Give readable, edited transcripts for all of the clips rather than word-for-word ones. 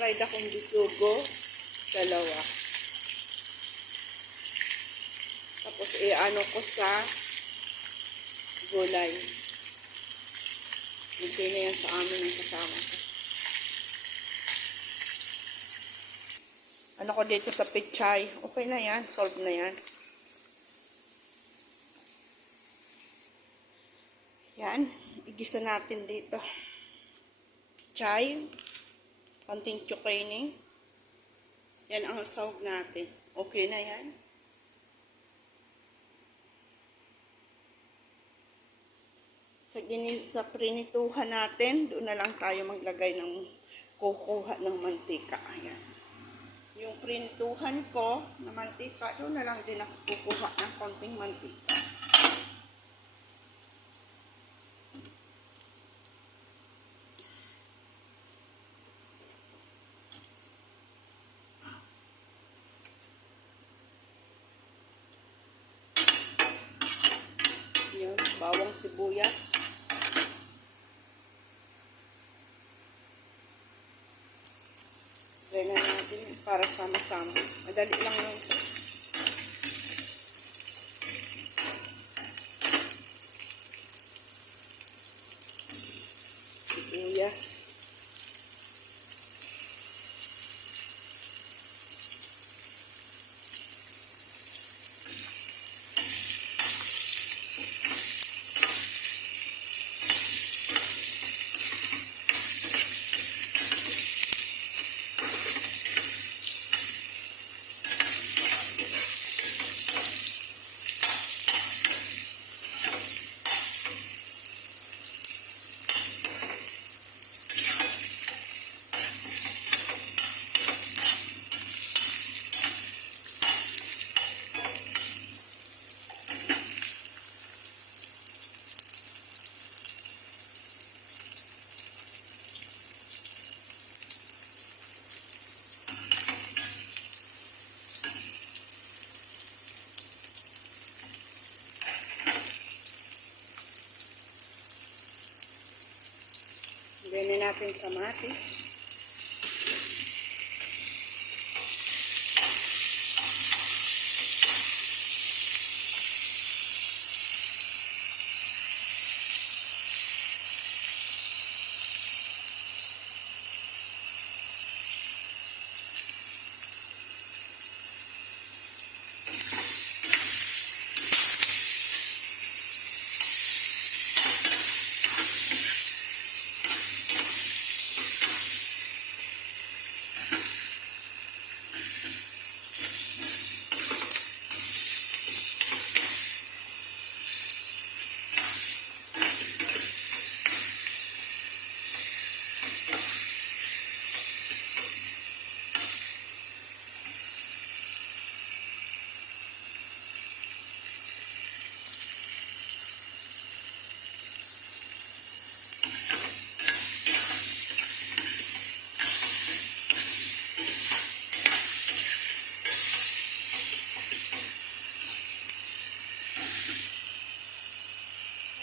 fried akong bitugo, dalawa. Tapos i-ano ko sa gulay. Okay na yan sa amin ang kasama ko. Ano ko dito sa pechay. Okay na yan. Solve na yan. Yan. Igisa natin dito. Pechay. Konting zucchini. Yan ang sahog natin. Okay na yan. Sa prinituhan natin, doon na lang tayo maglagay ng kukuha ng mantika. Ayan. Yung prinituhan ko na mantika, doon na lang din ako kukuha ng konting mantika. Yun, bawang sibuyas. Try na natin para sama-sama. Madali lang yun. Sibuyas. Ganyan natin kamatis.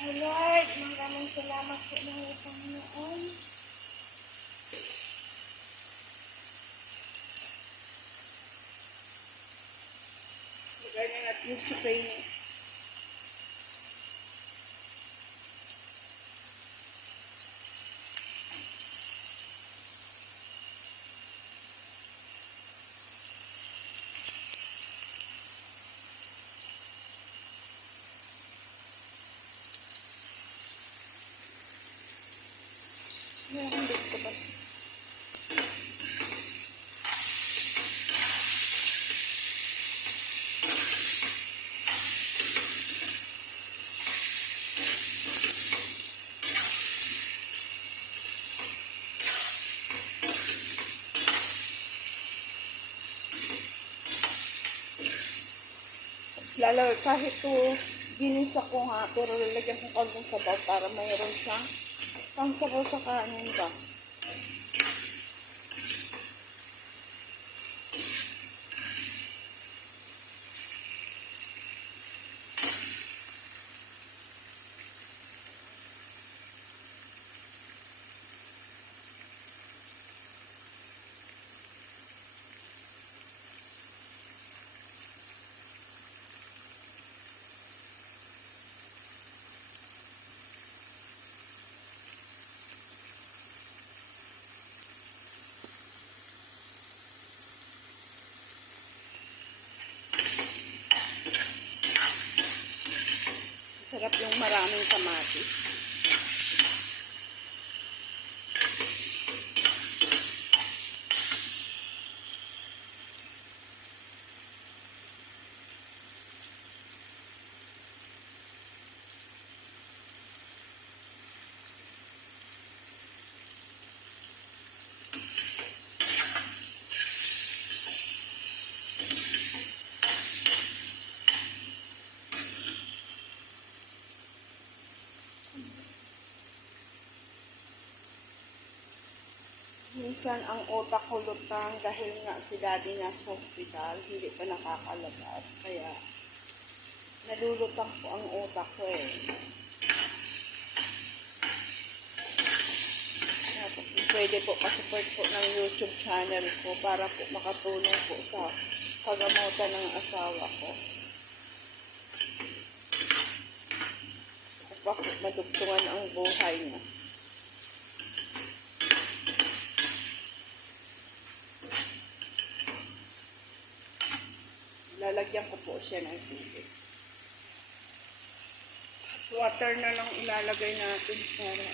Lord, maraming salamat po ng Panginoon. Lagay na natin yung zucchini. Meron dito ba? Lalo kahit to ginisa ko nga, pero lalagyan ko konting sabaw para mayroon siyang pang sabaw sa kanin ba. Masarap yung maraming kamatis. Minsan ang utak ko lutang dahil nga si daddy nasa hospital, hindi pa nakakalabas. Kaya nalulutang po ang utak ko eh. Pwede po pa-support po ng YouTube channel ko para po makatulong po sa pagamutan ng asawa ko. Upang madugtungan ang buhay niya. Lalagyan ko po siya ng tubig. Water na lang ilalagay natin para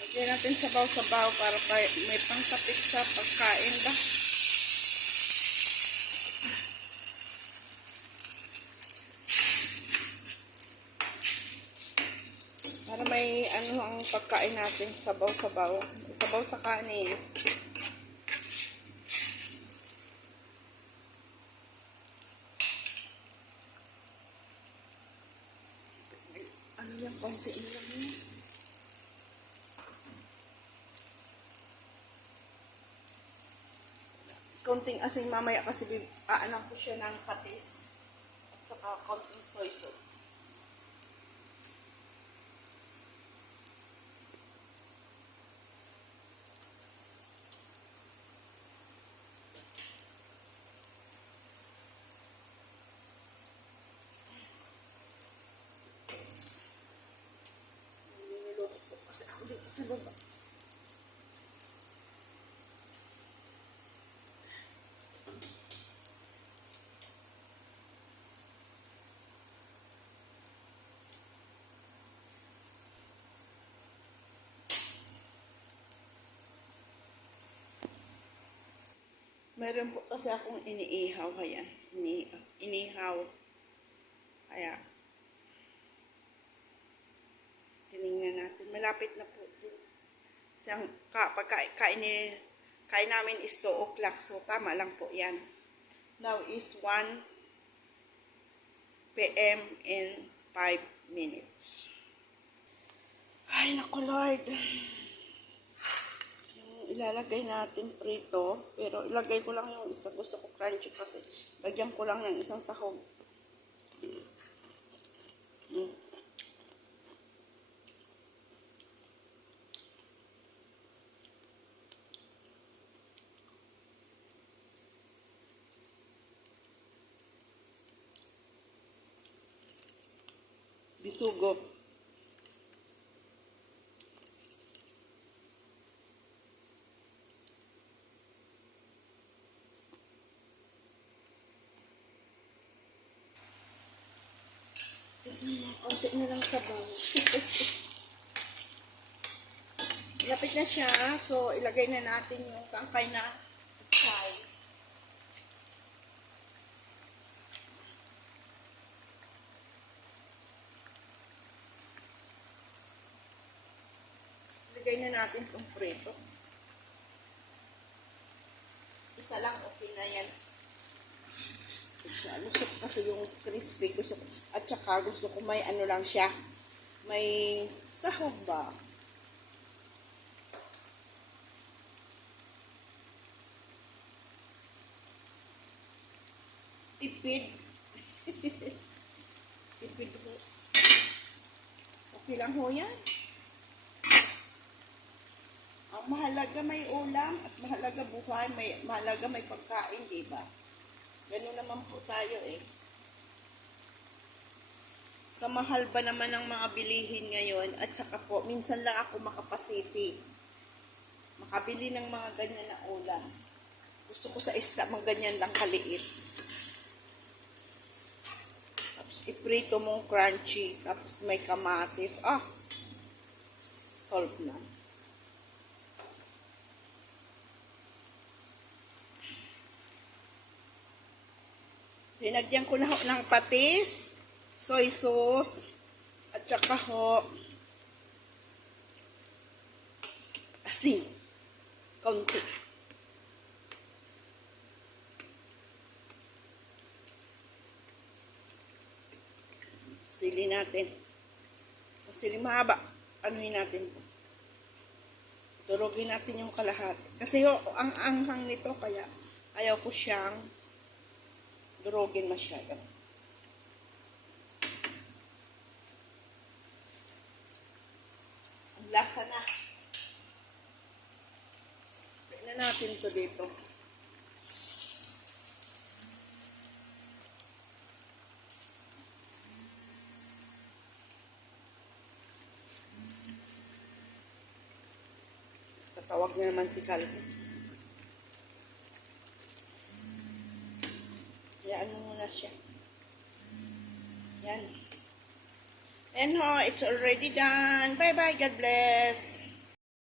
lagyan natin sabaw-sabaw para may pangkapit sa pagkain ba. Para may ang pagkain natin sabaw-sabaw. Sabaw sa kanin. Konti na lang yun. Konting asin mamaya kasi aanang ko siya ng patis at saka konting soy sauce. Kasi ako dito sa baba. Meron po kasi akong iniihaw. Ayan. Inihaw. Kaya tinignan natin. Malapit na po. Kain namin is 2 o'clock. So, tama lang po yan. Now is 1 p.m. in 5 minutes. Ay, naku Lord. Yung ilalagay natin prito. Pero ilagay ko lang yung isa. Gusto ko crunchy kasi. Lagyan ko lang yung isang sahog. Bisugo. Konti na lang sabaw. Lapit na siya. So, ilagay na natin yung tangkay na chai. Ilagay na natin itong prito. Isa lang, okay na yan. Isa. Gusto ko kasi yung crispy. At saka gusto ko may ano lang siya. May sahog ba? Tipid. Tipid ho. Okay lang ho yan. Ang mahalaga may ulam at mahalaga buhay, mahalaga may pagkain, diba? Ganun naman po tayo eh. Sa mahal ba naman ng mga bilihin ngayon at saka po, minsan lang ako makapasipi. Makabili ng mga ganyan na ulam. Gusto ko sa isda, mga ganyan lang kaliit. Tapos iprito mong crunchy. Tapos may kamatis. Solve na. Linagyan ko na ho ng patis, soy sauce, at saka ho, asin. Kaunti. Sili natin. Sili mahaba. Anuhin natin. Durugin natin yung kalahati. Kasi ho, ang anghang nito, kaya ayaw ko siyang durugin masyado. Ang lasa na. Tignan natin to dito. Tatawag na naman si Calvin. Yan mo muna siya. Yan. And ho, it's already done. Bye-bye. God bless.